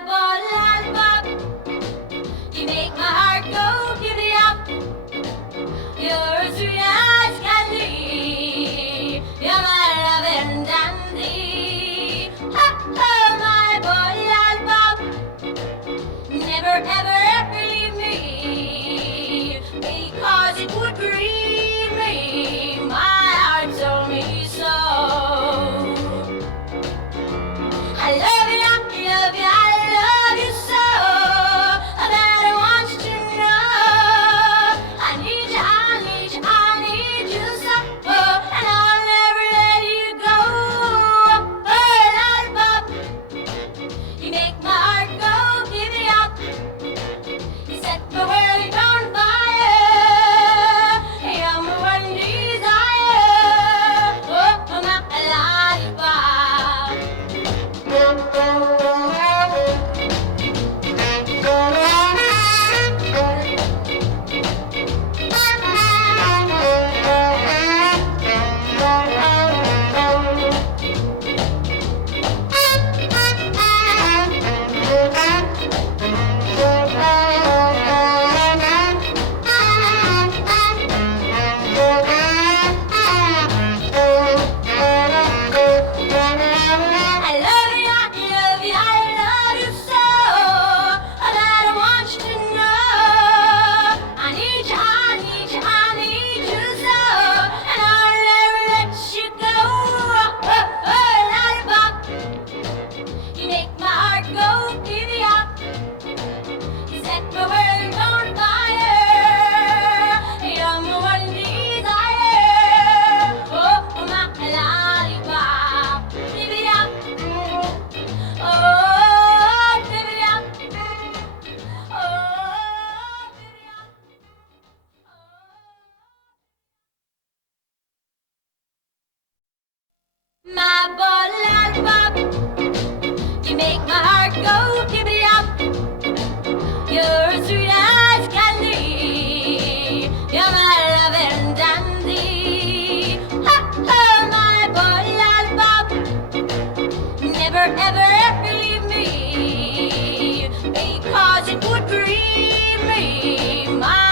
boy lollipop, you make my heart go giddy up. You're as sweet as candy, you're my loving dandy. Oh, my boy lollipop, never ever leave me, because it would grieve me. My heart told me so. I love you, I love you so, that I want you to know. I need you, I need you, I need you so, and I'll never let you go. Oh, lollipop, you make my heart go giddy up. You set my world on fire, you're my one desire. Oh, my lollipop. I love you, I love you so, that I want you to know. I need you, I need you, I need you so, and I'll never let you go. Lollipop, you make my heart go giddy up. You set my world on fire, you're my one desire. Oh, my lollipop, giddy up. Oh, giddy up. Oh, giddy up. My boy lollipop, you make my heart go giddy up. You're as sweet as candy, you're my loving dandy. Oh, my boy lollipop, never ever leave me, because it would grieve me. My